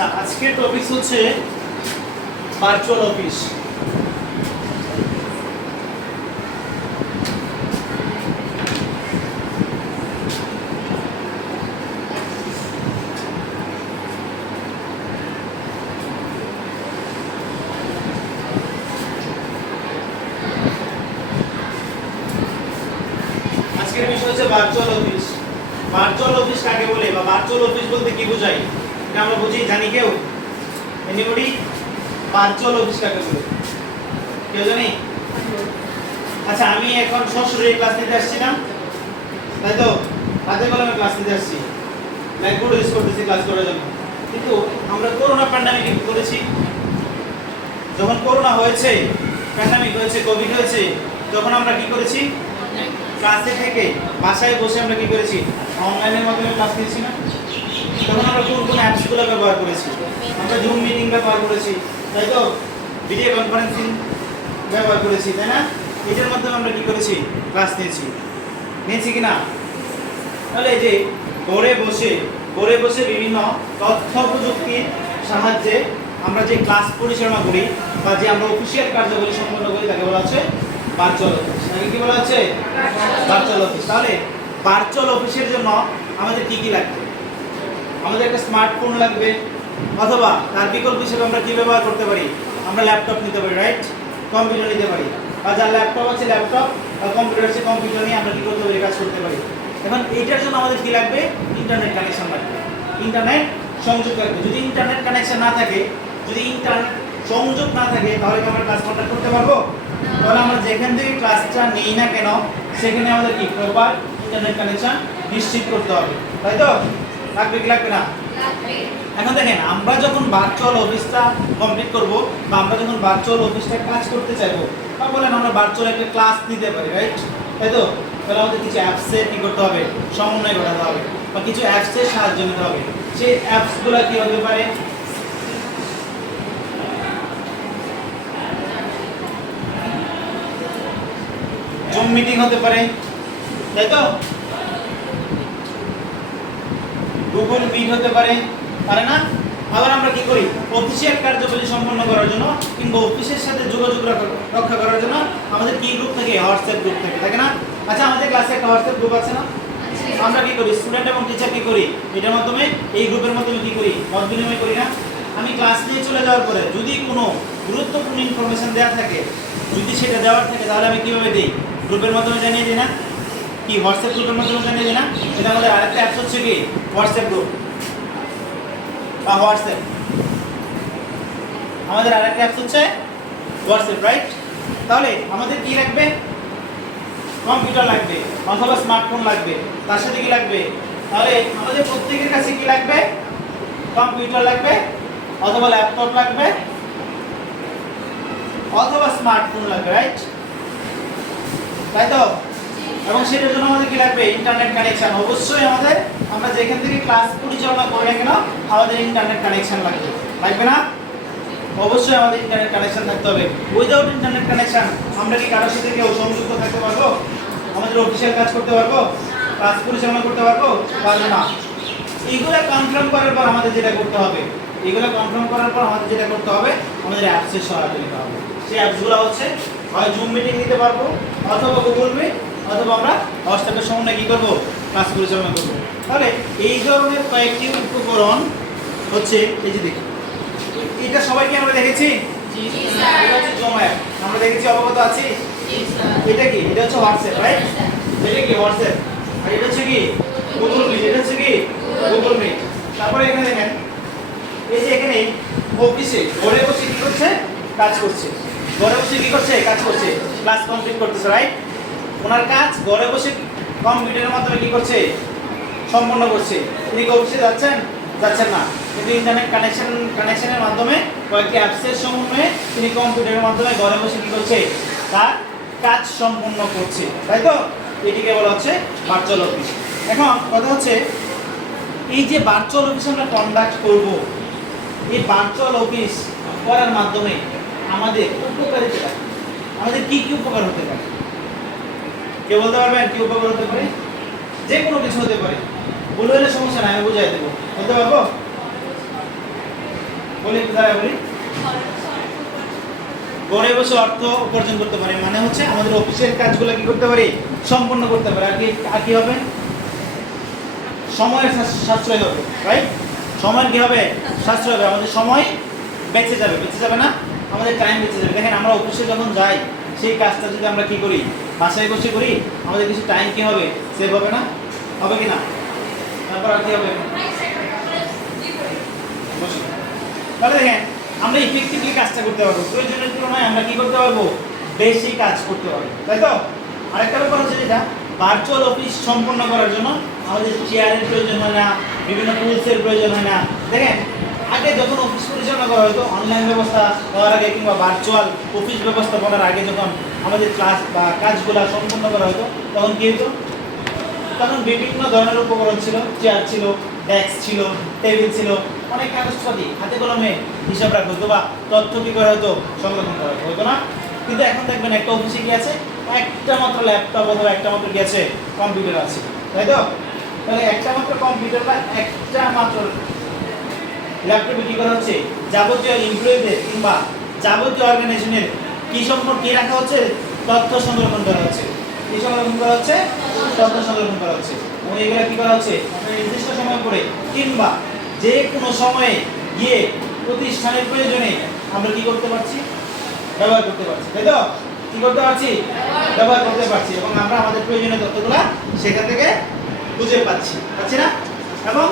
আচ্ছা, আজকের টপিক হচ্ছে ভার্চুয়াল অফিস। আজকের বিষয় হচ্ছে ভার্চুয়াল অফিস। ভার্চুয়াল অফিস কাকে বলে বা ভার্চুয়াল অফিস বলতে কি বোঝায় এটা আমরা বুঝি, জানি কেউ? এনিবডি? ভার্চুয়াল অফিস কাকে বলে কেউ জানি? আচ্ছা, আমি এখন সরাসরি ক্লাস নিতে আসছি না, তাই তো? হাতে কলমে ক্লাস নিতে আসছি, ব্ল্যাকবোর্ড ইউজ করতেছি ক্লাস করার জন্য। কিন্তু আমরা করোনা প্যান্ডামিকে কি করেছি? যখন করোনা হয়েছে, প্যান্ডামিক হয়েছে, কোভিড হয়েছে, তখন আমরা কি করেছি? ক্লাসে থেকে বাসায় বসে আমরা কি করেছি? অনলাইনের মাধ্যমে ক্লাস নিয়েছি না? তখন আমরা কোন কোন অ্যাপসগুলো ব্যবহার করেছি? আমরা জুম মিটিং ব্যবহার করেছি, তাই তো? ভিডিও কনফারেন্সিং ব্যবহার করেছি, তাই না? এটার মাধ্যমে আমরা কি করেছি? ক্লাস নিয়েছি কি না? তাহলে এই যে ঘরে বসে বিভিন্ন তথ্য প্রযুক্তির সাহায্যে আমরা যে ক্লাস পরিচালনা করি বা যে আমরা অফিসিয়াল কার্যক্রম সম্পন্ন করি তাকে বলা হচ্ছে ভার্চুয়াল অফিস। তাকে কি বলা হচ্ছে? Virtual office. তাহলে ভার্চুয়াল অফিসের জন্য আমাদের কি লাগবে? আমাদের একটা স্মার্টফোন লাগবে, অথবা তার বিকল্প হিসেবে আমরা কি ব্যবহার করতে পারি? আমরা ল্যাপটপ নিতে পারি, রাইট? কম্পিউটার নিতে পারি, বা যার ল্যাপটপ আছে ল্যাপটপ, বা কম্পিউটার আছে কম্পিউটার নিয়ে আমরা কি করতে পারি? কাজ করতে পারি। এখন এইটার জন্য আমাদের কি লাগবে? ইন্টারনেট কানেকশন লাগবে, ইন্টারনেট সংযোগ লাগবে। যদি ইন্টারনেট কানেকশন না থাকে, যদি ইন্টারনেট সংযোগ না থাকে, তাহলে কি আমরা ক্লাস কন্ডাক্ট করতে পারবো? তাহলে আমরা যেখান থেকে ক্লাসটা নেই না কেন, সেখানে আমাদের কি প্রপার ইন্টারনেট কানেকশন নিশ্চিত করতে হবে, তাই তো? লাগবে কি লাগবে না? এখন দেখেন, আমরা যখন ভার্চুয়াল অফিসটা কমপ্লিট করব, বা আমরা যখন ভার্চুয়াল অফিসটা কাজ করতে চাইবো, বা বলেন আমরা ভার্চুয়াল একটা ক্লাস নিতে পারি, রাইট? তাই তো? তাহলে আমাদের কিছু অ্যাপসের কি করতে হবে? সমন্বয় ঘটাতে হবে, বা কিছু অ্যাপসের সাহায্য নিতে হবে। সেই অ্যাপসগুলো কি হতে পারে? জুম মিটিং হতে পারে, তাই তো? গুগল মিট হতে পারে না? আবার আমরা কি করি? অফিসিয়াল কার্যাবলী সম্পন্ন করার জন্য কিংবা অফিসের সাথে যোগাযোগ রক্ষা করার জন্য আমাদের কি গ্রুপ থাকে? হোয়াটসঅ্যাপ গ্রুপ থাকে না? আচ্ছা, আমাদের ক্লাসে একটা হোয়াটসঅ্যাপ গ্রুপ আছে না? আমরা কি করি? স্টুডেন্ট এবং টিচার কি করি? এটার মাধ্যমে, এই গ্রুপের মাধ্যমে কি করি? মত বিনিময় করি না? আমি ক্লাস নিয়ে চলে যাওয়ার পরে যদি কোনো গুরুত্বপূর্ণ ইনফরমেশন দেওয়া থাকে, যদি সেটা দেওয়ার থাকে, তাহলে আমি কিভাবে দিই? গ্রুপের মাধ্যমে জানিয়ে দিই না? কি হোয়াটসঅ্যাপ গ্রুপের মাধ্যমে জানিয়ে দিই না? এটা আমাদের আরেকটা অ্যাপস হচ্ছে কি? হোয়াটসঅ্যাপ গ্রুপ বা হোয়াটসঅ্যাপ। আমাদের আরেকটা অ্যাপস হচ্ছে হোয়াটসঅ্যাপ, রাইট? তাহলে আমাদের কি লাগবে? কম্পিউটার লাগবে, অথবা স্মার্টফোন লাগবে। তার সাথে কি লাগবে? তাহলে আমাদের প্রত্যেকের কাছে কি লাগবে? কম্পিউটার লাগবে, অথবা ল্যাপটপ লাগবে, অথবা স্মার্টফোন লাগবে, রাইট? তাই তো? এবং সেটার জন্য আমাদের কি লাগবে? Internet connection. অবশ্যই আমাদের, আমরা যেখান থেকে ক্লাস পরিচালনা করি না কেন, আমাদের ইন্টারনেট কানেকশন লাগবে না? অবশ্যই আমাদের ইন্টারনেট কানেকশন থাকতে হবে। উইদাউট ইন্টারনেট কানেকশন আমরা কি কারোর সাথে কেউ সংযুক্ত থাকতে পারবো? আমাদের অফিসিয়াল কাজ করতে পারবো? ক্লাস পরিচালনা করতে পারবো না? এইগুলো কনফার্ম করার পর আমাদের যেটা করতে হবে, আমাদের অ্যাপসের সহায়তা নিতে হবে। সেই অ্যাপসগুলো হচ্ছে হয় জুম মিটিং নিতে পারবো, অথবা গুগল মিট, অথবা আমরা হোয়াটসঅ্যাপের সমন্বয়ে কি করবো? ক্লাস পরিচালনা করবো। তাহলে এই ধরনের কয়েকটি উপকরণ হচ্ছে, এই যে দেখি, এটা সবাইকে আমরা দেখেছি। এটা হচ্ছে জুম অ্যাপ, আমরা দেখেছি, অবগত আছি। এটা কি? এটা হচ্ছে হোয়াটসঅ্যাপ, রাইট? এটা কি? হোয়াটসঅ্যাপ। আর এটা হচ্ছে কি? Google Meet. এটা হচ্ছে কি? Google Meet. তারপরে এখানে দেখেন, এই যে এখানে অফিসে ঘরে বসে কি করছে? কাজ করছে। কাজ করছে, ক্লাস কমপ্লিট করতেছে, রাইট? ওনার কাজ ঘরে বসে কম্পিউটারের মাধ্যমে কি করছে? সম্পন্ন করছে। তিনি কি অফিসে যাচ্ছেন না, কিন্তু ইন্টারনেট কানেকশনের মাধ্যমে কয়েকটি অ্যাপসের সমন্বয়ে তিনি কম্পিউটারের মাধ্যমে ঘরে বসে কি করছে? তার কাজ সম্পন্ন করছে, তাই তো? এটিকে বলা হচ্ছে ভার্চুয়াল অফিস। এখন কথা হচ্ছে, এই যে ভার্চুয়াল অফিস আমরা কন্ডাক্ট করব, এই ভার্চুয়াল অফিস করার মাধ্যমে আমাদের উপকারিতা, আমাদের কি কি উপকার হতে পারে? কেউ বলতে পারবেন কি উপকার হতে পারে? যে কোনো কিছু হতে পারে, ভুল হলে সমস্যা নাই, আমি বুঝাই দেবো। বলতে পারবো? বলি কোথায় বলি ঘরে বসে অর্থ উপার্জন করতে পারে, মানে হচ্ছে আমাদের অফিসের কাজগুলো কি করতে পারি, সম্পন্ন করতে পারে। আর কি হবে, সময়ের সাশ্রয় হবে, রাইট? সময়ের কি হবে, সাশ্রয় হবে, আমাদের সময় বেঁচে যাবে না, আমাদের টাইম বেঁচে যাবে। দেখেন আমরা অফিসে যখন যাই সেই কাজটা যদি আমরা কি করি, বাসায় বসে করি, আমাদের কিছু টাইম কি হবে, সেভ হবে না, হবে কি না? তারপর আর কি হবে, তাহলে দেখেন আমরা ইফেক্টিভলি কাজটা করতে পারবো, প্রয়োজনের তুলনায় আমরা কি করতে পারবো, বেশি কাজ করতে পারবো, তাই তো? আরেকটা ব্যাপার হচ্ছে যেটা, ভার্চুয়াল অফিস সম্পন্ন করার জন্য আমাদের চেয়ারের প্রয়োজন হয় না, বিভিন্ন টুলসের প্রয়োজন হয় না। দেখেন আগে যখন অফিস পরিচালনা করা হতো অনলাইন ব্যবস্থা হওয়ার আগে কিংবা ভার্চুয়াল অফিস ব্যবস্থাপনার আগে যখন আমাদের ক্লাস বা কাজগুলো সম্পন্ন করা হতো তখন কি হতো, তখন বিভিন্ন ধরনের উপকরণ ছিল, চেয়ার ছিল, ডেস্ক ছিল, টেবিল ছিল, অনেক কাগজপাতি, হাতে কলমে হিসাব রাখা হতো বা তথ্য কি করা হতো, সংরক্ষণ করা হতো না। কিন্তু এখন দেখবেন একটা অফিসে কি আছে, একটা মাত্র ল্যাপটপ অথবা একটা মাত্র কি আছে, কম্পিউটার আছে, তাই তো? তাহলে একটা মাত্র কম্পিউটার বা একটা মাত্র ল্যাপটপে কি করা হচ্ছে, যাবতীয় এমপ্লয়ীদের কিংবা যাবতীয় অর্গানাইজেশনের কি সম্পর্কে কি রাখা হচ্ছে, তথ্য সংরক্ষণ করা হচ্ছে। কি সংরক্ষণ করা হচ্ছে, তথ্য সংরক্ষণ করা হচ্ছে। এবং এগুলো কি করা হচ্ছে, নির্দিষ্ট সময় পরে কিংবা যে কোনো সময়ে গিয়ে প্রতিষ্ঠানের প্রয়োজনে আমরা কি করতে পারছি, ব্যবহার করতে পারছি, তাই তো? কি করতে পারছি, ব্যবহার করতে পারছি, এবং আমরা আমাদের প্রয়োজনীয় তথ্যগুলো সেখান থেকে খুঁজে পাচ্ছি না? এবং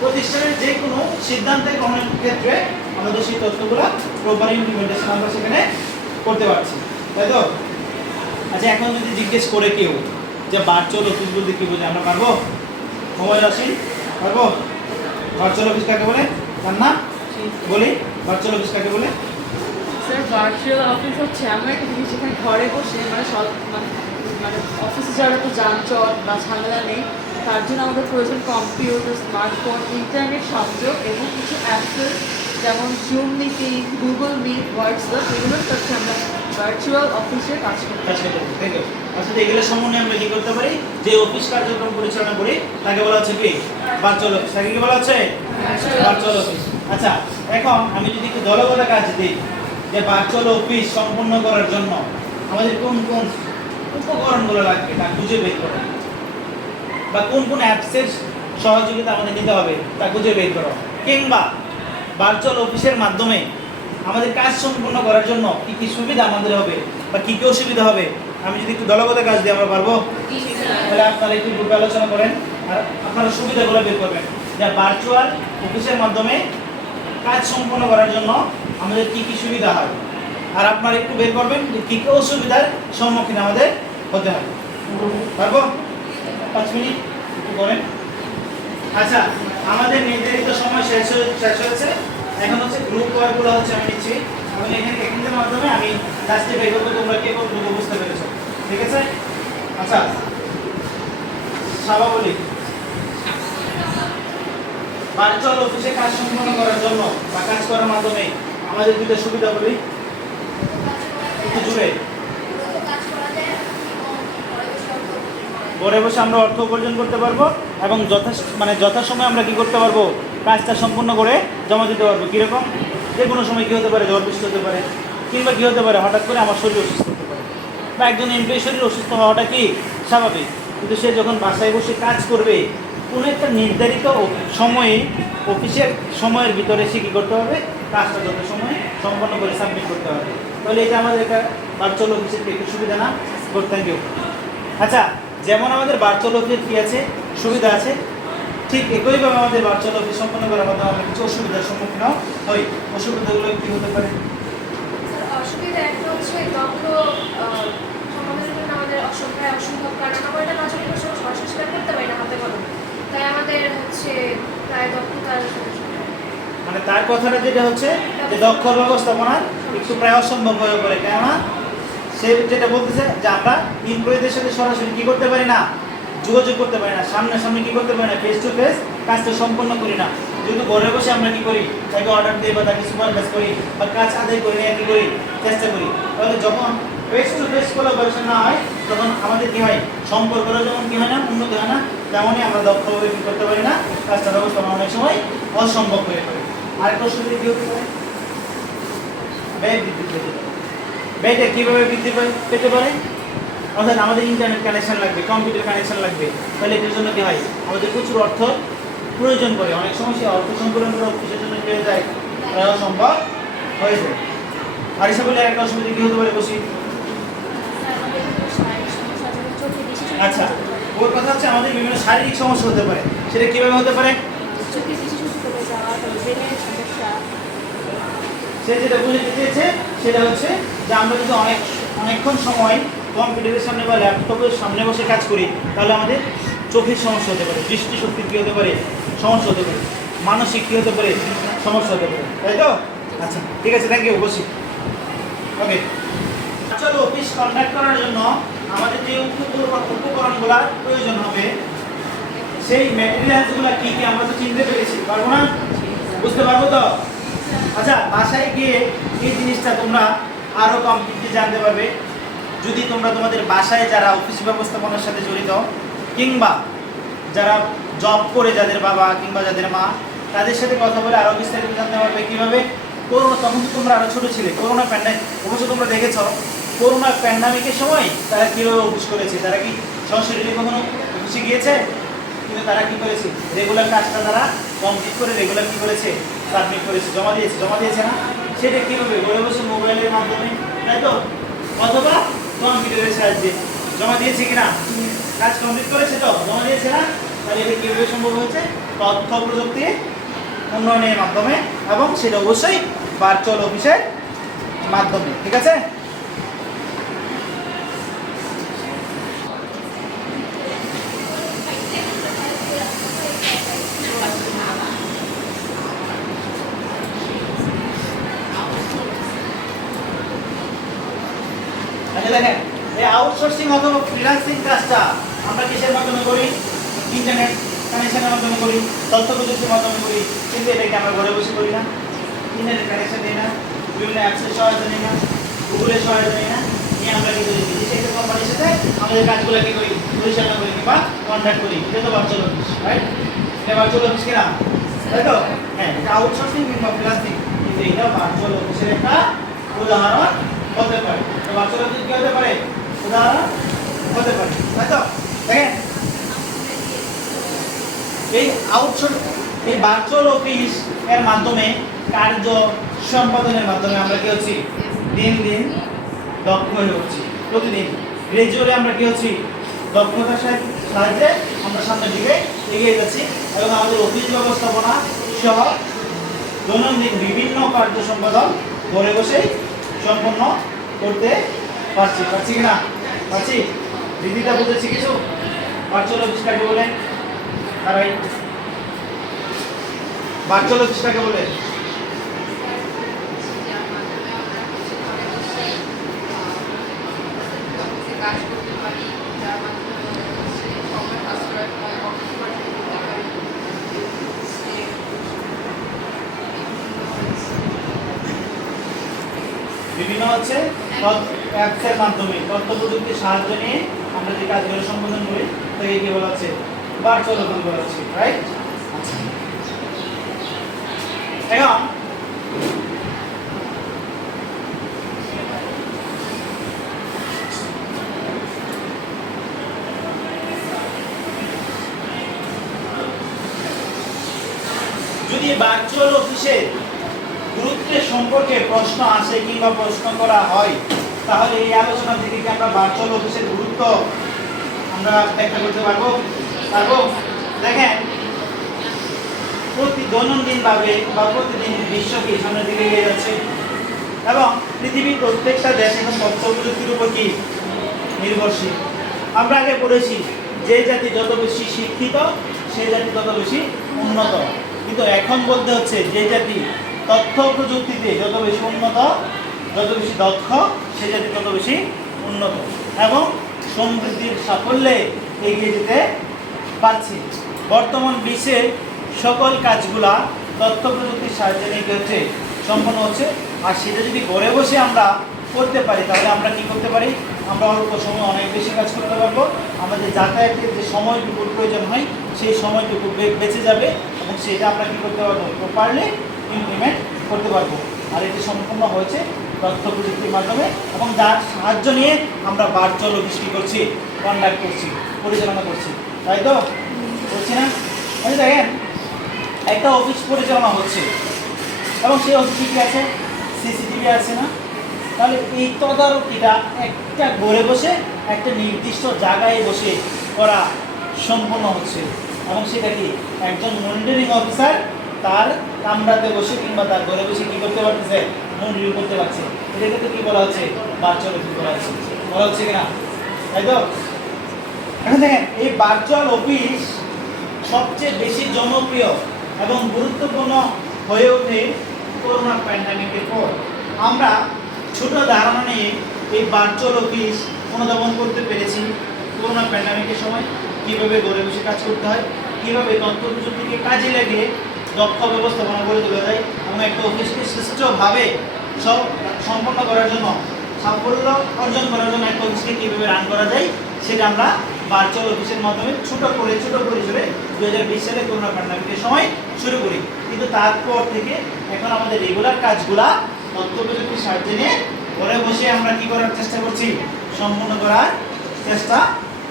প্রতিষ্ঠানের যে কোনো সিদ্ধান্তে গ্রহণের ক্ষেত্রে আমাদের সেই তথ্যগুলো প্রপার ইমপ্লিমেন্টেশন আমরা সেখানে করতে পারছি, তাই তো? আচ্ছা এখন যদি জিজ্ঞেস করে কেউ যে ভার্চুয়াল অফিস বলতে কি বোঝে, আমরা পারবো? মোবাইল আসি পারবো? ভার্চুয়াল অফিস কাকে বলে, তার না বলি, ভার্চুয়াল অফিস কাকে বলে? স্যার ভার্চুয়াল অফিস হচ্ছে এমন একটা জিনিস যেখানে ঘরে বসে মানে অফিসে যাওয়ার তো যানজট বা ঝামেলা নেই, তার জন্য আমাদের প্রয়োজন কম্পিউটার, স্মার্টফোন, ইন্টারনেট সংযোগ এবং কিছু অ্যাপসের যেমন Zoom meeting, Google Meet, WhatsApp, এগুলোর সাথে আমরা ভার্চুয়াল অফিসে কাজ করি। অর্থাৎ এগুলো সম্বন্ধে আমরা কি করতে পারি, যে অফিস কার্যক্রম পরিচালনা করি তাকে বলা হচ্ছে কি, ভার্চুয়াল অফিস। তাকে কি বলা হচ্ছে, ভার্চুয়াল অফিস। আচ্ছা এখন আমি যদি একটু দলগত কাজ দিই, যে ভার্চুয়াল অফিস সম্পন্ন করার জন্য আমাদের কোন কোন উপকরণগুলো লাগবে তা খুঁজে বের করা, বা কোন কোন অ্যাপসের সহযোগিতা আমাদের নিতে হবে তা খুঁজে বের করা, কিংবা ভার্চুয়াল অফিসের মাধ্যমে আমাদের কাজ সম্পন্ন করার জন্য কি কি সুবিধা আমাদের হবে বা কি কি অসুবিধা হবে, আমি যদি একটু দলগত কাজ দিই আমরা পারবো? তাহলে আপনারা একটু গ্রুপে আলোচনা করেন আর আপনারা সুবিধাগুলো বের করবেন, যে ভার্চুয়াল অফিসের মাধ্যমে কাজ সম্পন্ন করার জন্য আমাদের কি কি সুবিধা হয়, আর আপনারা একটু বের করবেন যে কি কি অসুবিধার সম্মুখীন আমাদের হতে হয়। পারবো? 5 মিনিট একটু করেন। আচ্ছা আমাদের নির্ধারিত সময় শেষ হয়েছে, এখন হচ্ছে গ্রুপ ওয়ার্কগুলো হচ্ছে আমি নিচ্ছি, এবং এখানের মাধ্যমে আমি লাস্টে বের করবো তোমরা কে কতটুকু বুঝতে পেরেছো, ঠিক আছে? আচ্ছা সাবা বলি, ভার্চুয়াল অফিসে কাজ সম্পন্ন করার জন্য বা কাজ করার মাধ্যমে আমাদের দুটো সুবিধা বলি একটু জুড়ে। ঘরে বসে আমরা অর্থ উপার্জন করতে পারবো এবং যথাসময়ে আমরা কি করতে পারবো, কাজটা সম্পূর্ণ করে জমা দিতে পারবো। কীরকম, যে কোনো সময় কী হতে পারে, ঝড় বৃষ্টি হতে পারে, কিংবা কী হতে পারে হঠাৎ করে আমার শরীর অসুস্থ হতে পারে, বা একজন এমপ্লয়ি শরীর অসুস্থ হওয়াটা কি স্বাভাবিক, কিন্তু সে যখন বাসায় বসে কাজ করবে কোনো একটা নির্ধারিত সময়ে অফিসের সময়ের ভিতরে সে কী করতে হবে, কাজটা যত সময় সম্পন্ন করে সাবমিট করতে হবে। তাহলে এটা আমাদের একটা ভার্চুয়াল অফিসের একটু সুবিধা না? Good, thank you. আচ্ছা যেমন আমাদের ভার্চুয়াল অফিসের কী আছে, সুবিধা আছে, ঠিক একইভাবে আমাদের ভার্চুয়াল অফিস সম্পন্ন করার মাধ্যমে আমরা কিছু অসুবিধার সম্মুখীন হই। অসুবিধাগুলো কী হতে পারে? অসুবিধা একটা হচ্ছে দক্ষ সমাধানের জন্য আমাদের অসম্ভব, কারণ আমরা এটা নজর সরাসরি সেটা করতে পারি না হাতে কলমে, তাই আমাদের হচ্ছে প্রায় দক্ষতার মানে তার কথাটা যেটা হচ্ছে যে দক্ষ ব্যবস্থাপনা একটু প্রায় অসম্ভব হয়ে পড়ে, কেননা সে যেটা বলতেছে যে আমরা এমপ্লয়ীদের সাথে সরাসরি কী করতে পারি না, যোগাযোগ করতে পারি না, সামনাসামনি কী করতে পারি না, ফেস টু ফেস কাজটা সম্পন্ন করি না। যেহেতু ঘরে বসে আমরা কী করি, তাকে অর্ডার দিই বা তাকে সুপারভাইজ করি বা কাজ আদায় করে নিয়ে কী করি, চেষ্টা করি। তাহলে যখন ফেস টু ফেস কোলাবোরেশন না হয় তখন আমাদের কী হয়, সম্পর্কটা যেমন কী হয় না, উন্নত হয় না, তেমনই আমরা দক্ষভাবে কী করতে পারি না, কাজটা ব্যবস্থাপনা অনেক সময় অসম্ভব হয়ে পড়ে। আরেকটা অসুবিধা কি হতে পারে? ব্যয় বৃদ্ধি পেতে পারে। ব্যয়টা কিভাবে বৃদ্ধি পেতে পারে? অর্থাৎ আমাদের ইন্টারনেট কানেকশন লাগবে, কম্পিউটার কানেকশন লাগবে, তাহলে এটার জন্য কি হয়, আমাদের প্রচুর অর্থ প্রয়োজন পড়ে। অনেক সময় সেই অর্থ সংকলন করা অফিসের জন্য কি হয়ে যায়, সম্ভব হয়ে যায়। আর হিসাবে বলে একটা অসুবিধা কি হতে পারে বসি? আচ্ছা, ওর কথা হচ্ছে আমাদের বিভিন্ন শারীরিক সমস্যা হতে পারে। সেটা কিভাবে হতে পারে? সে যেটা বুঝতে চেয়েছে সেটা হচ্ছে যে আমরা যদি অনেকক্ষণ সময় কম্পিউটারের সামনে বা ল্যাপটপের সামনে বসে কাজ করি, তাহলে আমাদের চোখের সমস্যা হতে পারে, দৃষ্টিশক্তির কী হতে পারে, সমস্যা হতে পারে, মানসিক কী হতে পারে, সমস্যা হতে পারে, তাই তো? আচ্ছা, ঠিক আছে, থ্যাংক ইউ, বসি। ওকে, চলো, অফিস কন্ডাক্ট করার জন্য আমাদের যে উপকরণগুলোর প্রয়োজন হবে, সেই ম্যাটেরিয়ালসগুলো কি কি আমরা তো চিনতে পেরেছি, পারবো না? বুঝতে পারবো তো? আচ্ছা, বাসায় গিয়ে এই জিনিসটা তোমরা আরো কমপ্লিটলি জানতে পারবে যদি তোমরা তোমাদের বাসায় যারা অফিস ব্যবস্থাপনার সাথে জড়িত, কিংবা যারা জব করে যাদের বাবা কিংবা যাদের মা, তাদের সাথে কথা বলে আরো বিস্তারিত জানতে পারবে। কিভাবে? করোনা, তখন তো তোমরা আরো ছোট ছিলে, করোনা প্যান্ডামিক অবশ্য তোমরা দেখেছ, করোনা প্যান্ডামিকের সময় তারা কীভাবে অফিস করেছে। তারা কি সশরীরে কখনো অফিসে গিয়েছে? কিন্তু তারা কি করেছে, রেগুলার কাজটা তারা কমপ্লিট করে রেগুলার কি করেছে, সাবমিট করেছে, জমা দিয়েছে না? সেটা কীভাবে? ঘরে বসে মোবাইলের মাধ্যমে, তাই তো? অথবা কম্পিউটারের সাহায্যে জমা দিয়েছে কিনা, কাজ কমপ্লিট করেছে তো, জমা দিয়েছে না? তাহলে এটা কীভাবে সম্ভব হয়েছে? তথ্য প্রযুক্তি উন্নয়নের মাধ্যমে, এবং সেটা অবশ্যই ভার্চুয়াল অফিসের মাধ্যমে। ঠিক আছে? আচ্ছা, দেখেন, এই আউটসোর্সিং অথবা ফ্রিল্যান্সিং কাজটা আমরা কিসের মাধ্যমে করি? ইন্টারনেট কানেকশনের মাধ্যমে করি, তথ্য প্রযুক্তির মাধ্যমে করি। কিন্তু এটাকে আমরা ঘরে বসে করি না, ইন্টারনেট কানেকশন নিই না, বিভিন্ন অ্যাপসের সহায়তা নিই না, গুগলের সহায়তা নিই না, নিয়ে আমরা কি করি, একটা কোম্পানির সাথে আমাদের কাজগুলো কি করি, পরিচালনা করি কিংবা কন্ট্যাক্ট করি। এটা তো ভার্চুয়াল অফিস, রাইট? এটা ভার্চুয়াল অফিস কিনা, তাই তো? হ্যাঁ, এটা আউটসোর্সিং কিংবা ফ্রিল্যান্সিং, কিন্তু এটা ভার্চুয়াল অফিসের একটা উদাহরণ হতে পারে। তো ভার্চুয়াল অফিস কি হতে পারে? উদাহরণ হতে পারে, তাই তো? দেখেন, এই এই ভার্চুয়াল অফিস এর মাধ্যমে কার্য সম্পাদনের মাধ্যমে আমরা কি হচ্ছি, দিন দিন দক্ষ হয়ে উঠছি। প্রতিদিন গ্রাজুয়ালি আমরা কি হচ্ছি, দক্ষতার সাহায্যে আমরা সামনের দিকে এগিয়ে যাচ্ছি, এবং আমাদের অফিস ব্যবস্থাপনা সহ দৈনন্দিন বিভিন্ন কার্য সম্পাদন ঘরে বসেই সম্পন্ন করতে পারছি কিনা? পারছি? দিদিটা বুঝেছি কিছু? ভার্চুয়াল অফিস কাকে বলে? তারাই ভার্চুয়াল অফিস কাকে বলে? বিভিন্ন হচ্ছে অ্যাপসের মাধ্যমে তথ্য প্রযুক্তির সাহায্য নিয়ে আমরা যে কাজগুলো সম্পাদন করি তাকে কি বলা হচ্ছে, ভার্চুয়াল অফিস বলা হচ্ছে, রাইট? আচ্ছা, এখন যদি ভার্চুয়াল অফিসে গুরুত্বের সম্পর্কে প্রশ্ন আসে কিংবা প্রশ্ন করা হয়, তাহলে এই আলোচনা থেকে কি আমরা ভার্চুয়াল অফিসের গুরুত্ব আমরা ব্যাখ্যা করতে পারবো? দেখেন, দৈনন্দিনভাবে বা প্রতিদিন বিশ্বকে সামনের দিকে এগিয়ে যাচ্ছে, এবং পৃথিবীর প্রত্যেকটা দেশ এখন তথ্য প্রযুক্তির উপর কি নির্ভরশীল। আমরা আগে পড়েছি যে জাতি যত বেশি শিক্ষিত সেই জাতি তত বেশি উন্নত, কিন্তু এখন বলতে হচ্ছে যে জাতি তথ্য প্রযুক্তিতে যত বেশি উন্নত, যত বেশি দক্ষ, সে জাতি তত বেশি উন্নত এবং সমৃদ্ধির সাফল্যে এগিয়ে যেতে পারছে। বর্তমান বিশ্বে সকল কাজগুলা তথ্য প্রযুক্তির সাহায্যে নিয়ে হচ্ছে সম্পন্ন হচ্ছে, আর সেটা যদি ঘরে বসে আমরা করতে পারি তাহলে আমরা কি করতে পারি, আমরা অল্প সময় অনেক বেশি কাজ করতে পারবো। আমাদের যাতায়াতের যে সময়টুকুর প্রয়োজন হয় সেই সময়টুকু বেঁচে যাবে, এবং সেটা আমরা কি করতে পারবো, প্রপারলি ইমপ্লিমেন্ট করতে পারবো। আর এটি সম্পূর্ণ হয়েছে তথ্য প্রযুক্তির মাধ্যমে, এবং যার সাহায্য নিয়ে আমরা ভার্চুয়াল অফিস কী করছি, কন্ডাক্ট করছি, পরিচালনা করছি, তাই তো করছি না? মানে দেখেন একটা অফিস পরিচালনা হচ্ছে এবং সেই অফিসে কী আছে, সিসিটিভি আছে না? তাহলে এই তদারকিটা একটা ঘরে বসে একটা নির্দিষ্ট জায়গায় বসে করা সম্পন্ন হচ্ছে, এবং সেটা কি একজন মনিটরিং অফিসার তার কামরাতে বসে কিংবা তার ঘরে বসে কী করতে পারতেছে, মনিটরিং করতে পারছে। এটাকে তো কী বলা হচ্ছে, ভার্চুয়াল অফিস বলা হচ্ছে কিনা, তাই তো? এখন দেখেন এই ভার্চুয়াল অফিস সবচেয়ে বেশি জনপ্রিয় এবং গুরুত্বপূর্ণ হয়ে ওঠে করোনা প্যান্ডামিকের পর। আমরা ছোট ধারণা নিয়ে এই ভার্চুয়াল অফিস অনুধাবন করতে পেরেছি। করোনা প্যান্ডামিকের সময় কীভাবে ঘরে বসে কাজ করতে হয়, কীভাবে তথ্য প্রযুক্তিকে কাজে লাগিয়ে দক্ষ ব্যবস্থাপনা করে তোলা যায়, এবং একটা অফিসকে সুষ্ঠুভাবে সম্পন্ন করার জন্য, সাফল্য অর্জন করার জন্য একটা অফিসকে কীভাবে রান করা যায় সেটা আমরা ভার্চুয়াল অফিসের মাধ্যমে ছোট পরিসরে 2020 সালে করোনা প্যান্ডামিকের সময় শুরু করি। কিন্তু তারপর থেকে এখন আমাদের রেগুলার কাজগুলা তথ্য প্রযুক্তির সাহায্যে নিয়ে ঘরে বসে আমরা কি করার চেষ্টা করছি, সম্পূর্ণ করার চেষ্টা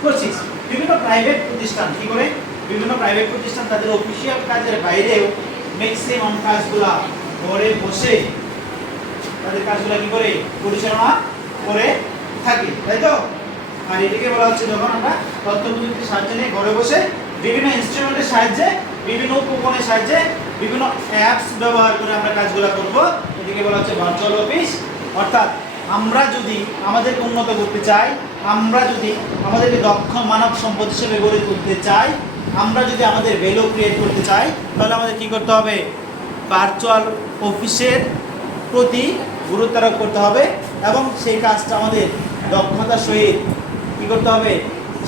করছি। বিভিন্ন প্রাইভেট প্রতিষ্ঠান কি করে, বিভিন্ন প্রাইভেট প্রতিষ্ঠান তাদের অফিসিয়াল কাজের বাইরেও ম্যাক্সিমাম কাজগুলা ঘরে বসে তাদের কাজগুলা কি করে পরিচালনা করে থাকে, তাই তো? আর এটাকে বলা হচ্ছে যখন আমরা তথ্য প্রযুক্তির সাহায্যে নিয়ে ঘরে বসে বিভিন্ন ইনস্ট্রুমেন্টের সাহায্যে, বিভিন্ন উপকরণের সাহায্যে, বিভিন্ন অ্যাপস ব্যবহার করে আমরা কাজগুলো করব, এটাকে বলা হচ্ছে ভার্চুয়াল অফিস। অর্থাৎ আমরা যদি আমাদেরকে উন্নত করতে চাই, আমরা যদি আমাদেরকে দক্ষ মানব সম্পদ হিসেবে গড়ে তুলতে চাই, আমরা যদি আমাদের ভ্যালু ক্রিয়েট করতে চাই, তাহলে আমাদের কি করতে হবে, ভার্চুয়াল অফিসের প্রতি গুরুত্ব আরোপ করতে হবে, এবং সেই কাজটা আমাদের দক্ষতার সহিত কী করতে হবে,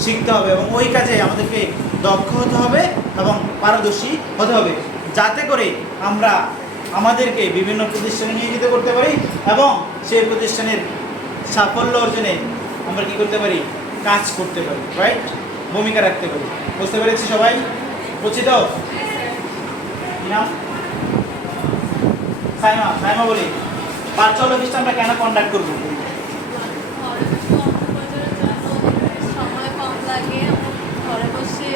শিখতে হবে, এবং ওই কাজে আমাদেরকে দক্ষ হতে হবে এবং পারদর্শী হতে হবে, যাতে করে আমরা আমাদেরকে বিভিন্ন প্রতিষ্ঠানে নিয়োজিত করতে পারি এবং সেই প্রতিষ্ঠানের সাফল্য অর্জনে আমরা কী করতে পারি, কাজ করতে পারি, রাইট, ভূমিকা রাখতে পারি। বুঝতে পেরেছি সবাই? বুঝছি তো? নাম সাইমা বলি, ভার্চুয়াল অফিসটা আমরা কেন কন্ডাক্ট করবো? সময় কম লাগে, ঘরে বসে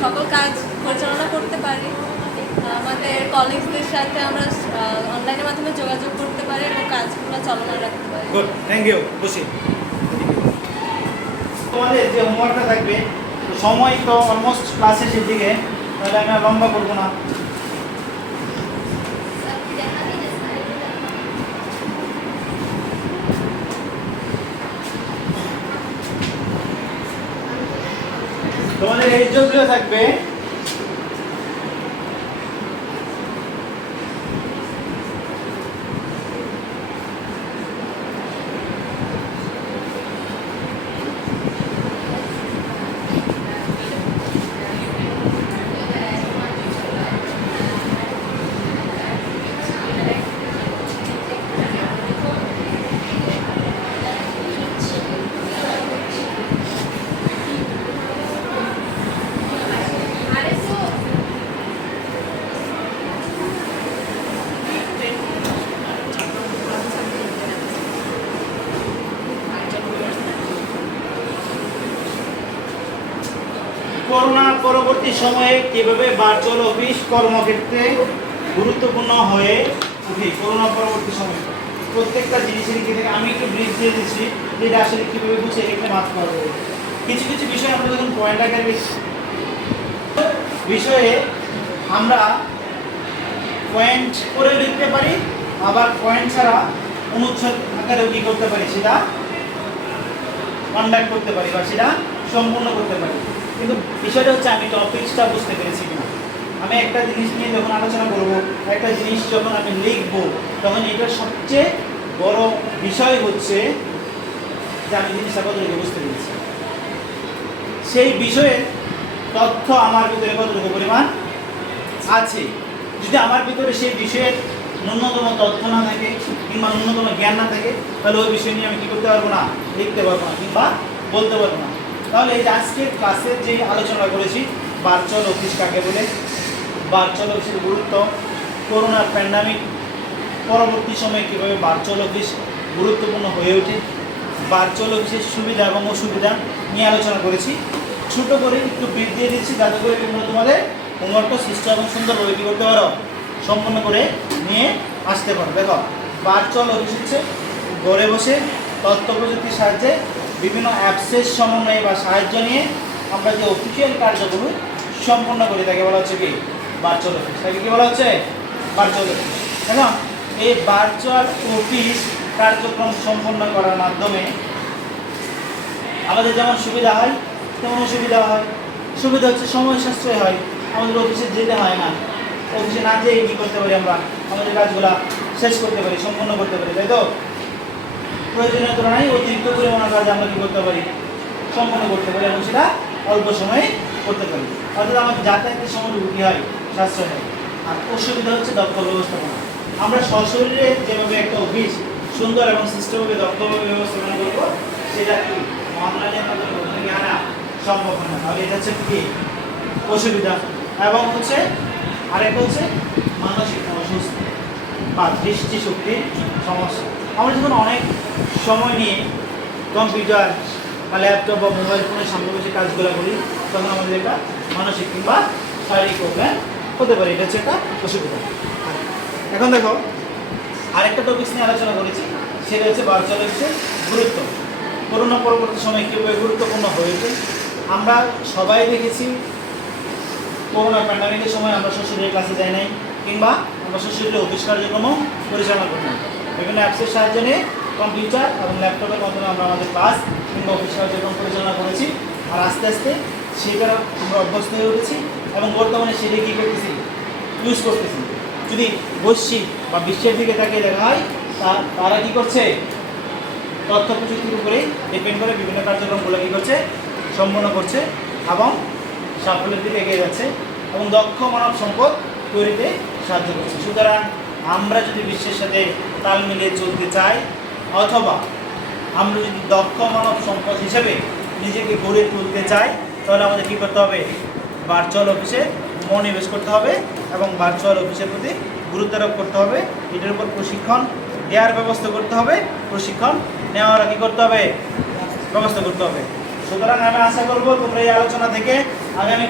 সকল কাজ পরিচালনা করতে পারি, আমাদের কলিগসদের সাথে আমরা অনলাইনের মাধ্যমে যোগাযোগ করতে পারি এবং কাজগুলো চলমান রাখতে পারি। Good, thank you. বসি। তোমাদের যে হোমওয়ার্কটা থাকবে, সময় তো অলমোস্ট ক্লাস শেষের দিকে, তাহলে আমি আর লম্বা করবো না। তোমাদের এই জবগুলো থাকবে করোনা পরবর্তী সময়ে কিভাবে ভার্চুয়াল অফিস কর্মক্ষেত্রে গুরুত্বপূর্ণ হয়ে ওঠে। করোনা পরবর্তী সময়ে প্রত্যেকটা জিনিসের দিকে থেকে আমি একটু ব্রিফ দিয়ে দিচ্ছি, যেটা আসলে কীভাবে বুঝে এখানে মাছ পাওয়া যাবে। কিছু কিছু বিষয় আমরা যখন পয়েন্ট আকারে বিষয়ে আমরা পয়েন্ট করে লিখতে পারি, আবার পয়েন্ট ছাড়া অনুচ্ছেদ আকারেও কী করতে পারি, সেটা কন্ডাক্ট করতে পারি বা সেটা সম্পূর্ণ করতে পারি। কিন্তু বিষয়টা হচ্ছে আমি টপিকসটা বুঝতে পেরেছি কিনা। আমি একটা জিনিস নিয়ে যখন আলোচনা করব, একটা জিনিস যখন আমি লিখব, তখন এটার সবচেয়ে বড় বিষয় হচ্ছে যে আমি জিনিসটা কতটুকু বুঝতে পেরেছি, সেই বিষয়ে তথ্য আমার ভিতরে কতটুকু পরিমাণ আছে। যদি আমার ভিতরে সেই বিষয়ের ন্যূনতম তথ্য না থাকে কিংবা ন্যূনতম জ্ঞান না থাকে, তাহলে ওই বিষয় নিয়ে আমি কী করতে পারবো না, লিখতে পারবো না কিংবা বলতে পারবো না। তাহলে এই যে আজকের ক্লাসের যে আলোচনা করেছি, ভার্চুয়াল অফিস কাকে বলে, ভার্চুয়াল অফিসের গুরুত্ব, করোনা প্যান্ডামিক পরবর্তী সময়ে কীভাবে ভার্চুয়াল অফিস গুরুত্বপূর্ণ হয়ে ওঠে, ভার্চুয়াল অফিসের সুবিধা এবং অসুবিধা নিয়ে আলোচনা করেছি। ছোট করে একটু ব্রিফ দিয়ে দিচ্ছি যাতে করে তোমরা তোমাদের হোমওয়ার্কটা সুস্থ এবং সুন্দরভাবে কী করতে পারো, সম্পন্ন করে নিয়ে আসতে পারো। দেখো, ভার্চুয়াল অফিস হচ্ছে ঘরে বসে তথ্য প্রযুক্তির সাহায্যে বিভিন্ন অ্যাপসের সমন্বয়ে বা সাহায্য নিয়ে আমরা যে অফিসিয়াল কার্যগুলো সম্পন্ন করি তাকে বলা হচ্ছে কি ভার্চুয়াল অফিস। তাকে কী বলা হচ্ছে? Virtual office. এখন এই ভার্চুয়াল অফিস কার্যক্রম সম্পন্ন করার মাধ্যমে আমাদের যেমন সুবিধা হয় তেমন অসুবিধা হয়। সুবিধা হচ্ছে সময় সাশ্রয় হয়, আমাদের অফিসে যেতে হয় না, অফিসে না যেয়ে কী করতে পারি, আমরা আমাদের কাজগুলো শেষ করতে পারি, সম্পন্ন করতে পারি, তাই তো? প্রয়োজনীয় তুলনায় অতিরিক্ত পরিমাণের কাজ আমরা কী করতে পারি, সম্পন্ন করতে পারি এবং সেটা অল্প সময়ে করতে পারি। অর্থাৎ আমাদের যাতায়াতের সময় কী হয়, সাশ্রয় হয়। আর অসুবিধা হচ্ছে দক্ষ ব্যবস্থাপনা। আমরা সশরীরে যেভাবে একটা অফিস সুন্দর এবং সুষ্ঠুভাবে দক্ষভাবে ব্যবস্থাপনা করবো, সেটা কি অনলাইনের মাধ্যমে ওখানে আনা সম্ভব হয় না। তাহলে এটা হচ্ছে কি অসুবিধা। এবং হচ্ছে আরেকটা হচ্ছে মানসিক অসুস্থ বা দৃষ্টিশক্তির সমস্যা। আমরা যখন অনেক সময় নিয়ে কম্পিউটার বা ল্যাপটপ বা মোবাইল ফোনের সামনে বসে কাজগুলো করি, তখন আমাদের একটা মানসিক কিংবা শারীরিক প্রবলেম হতে পারে। এটা হচ্ছে একটা অসুবিধা। এখন দেখো, আরেকটা টপিক্স নিয়ে আলোচনা করেছি, সেটা হচ্ছে ভার্চুয়াল অফিসের গুরুত্ব। করোনা পরবর্তী সময় কীভাবে গুরুত্বপূর্ণ হয়েছে। আমরা সবাই দেখেছি করোনা প্যান্ডামিকের সময় আমরা সশরীরে ক্লাসে যাই নাই, কিংবা আমরা সশরীরে অফিস কার্যক্রমও পরিচালনা করি না। বিভিন্ন অ্যাপসের সাহায্যে নিয়ে কম্পিউটার এবং ল্যাপটপের মাধ্যমে আমরা আমাদের ক্লাস কিংবা অফিস কার্যক্রম পরিচালনা করেছি। আর আস্তে আস্তে সেটা আমরা অভ্যস্ত হয়ে উঠেছি এবং বর্তমানে সেটা কী করতেছি, ইউজ করতেছি। যদি বৈশ্বিক বা বিশ্বের দিকে তাকিয়ে দেখা হয়, তারা কী করছে, তথ্য প্রযুক্তির উপরে ডিপেন্ড করে বিভিন্ন কার্যক্রমগুলো কী করছে, সম্পন্ন করছে এবং সাফল্যের দিকে এগিয়ে যাচ্ছে এবং দক্ষ মানব সম্পদ তৈরিতে সাহায্য করছে। সুতরাং আমরা যদি বিশ্বের সাথে তাল মিলিয়ে চলতে চাই, অথবা আমরা যদি দক্ষ মানব সম্পদ হিসেবে নিজেকে গড়ে তুলতে চাই, তাহলে আমাদের কী করতে হবে, ভার্চুয়াল অফিসে মনোনিবেশ করতে হবে এবং ভার্চুয়াল অফিসের প্রতি গুরুত্ব আরোপ করতে হবে। এটার উপর প্রশিক্ষণ দেওয়ার ব্যবস্থা করতে হবে, প্রশিক্ষণ নেওয়ার কী করতে হবে, ব্যবস্থা করতে হবে। সুতরাং আমি আশা করব তোমরা এই আলোচনা থেকে আগামী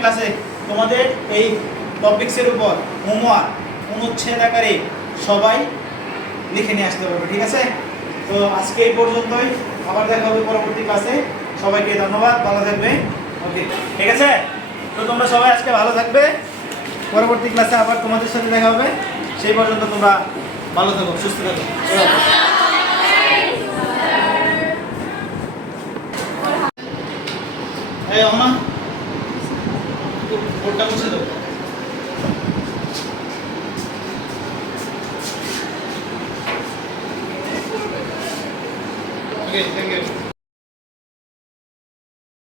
ক্লাসে তোমাদের এই টপিক্সের উপর হোমওয়ার্ক অনুচ্ছেদ আকারে সবাই লিখে নিয়ে আসতে পারবে। ঠিক আছে? তো আজকে এই পর্যন্তই, আবার দেখা হবে পরবর্তী ক্লাসে। সবাইকে ধন্যবাদ, ভালো থাকবে। ওকে, ঠিক আছে? তো তোমরা সবাই আজকে ভালো থাকবে, পরবর্তী ক্লাসে আবার তোমাদের সাথে দেখা হবে। সেই পর্যন্ত তোমরা ভালো থাকো, সুস্থ থাকো। এই অমা, বোর্ডটা মুছে দাও। ওকে, থ্যাংক ইউ।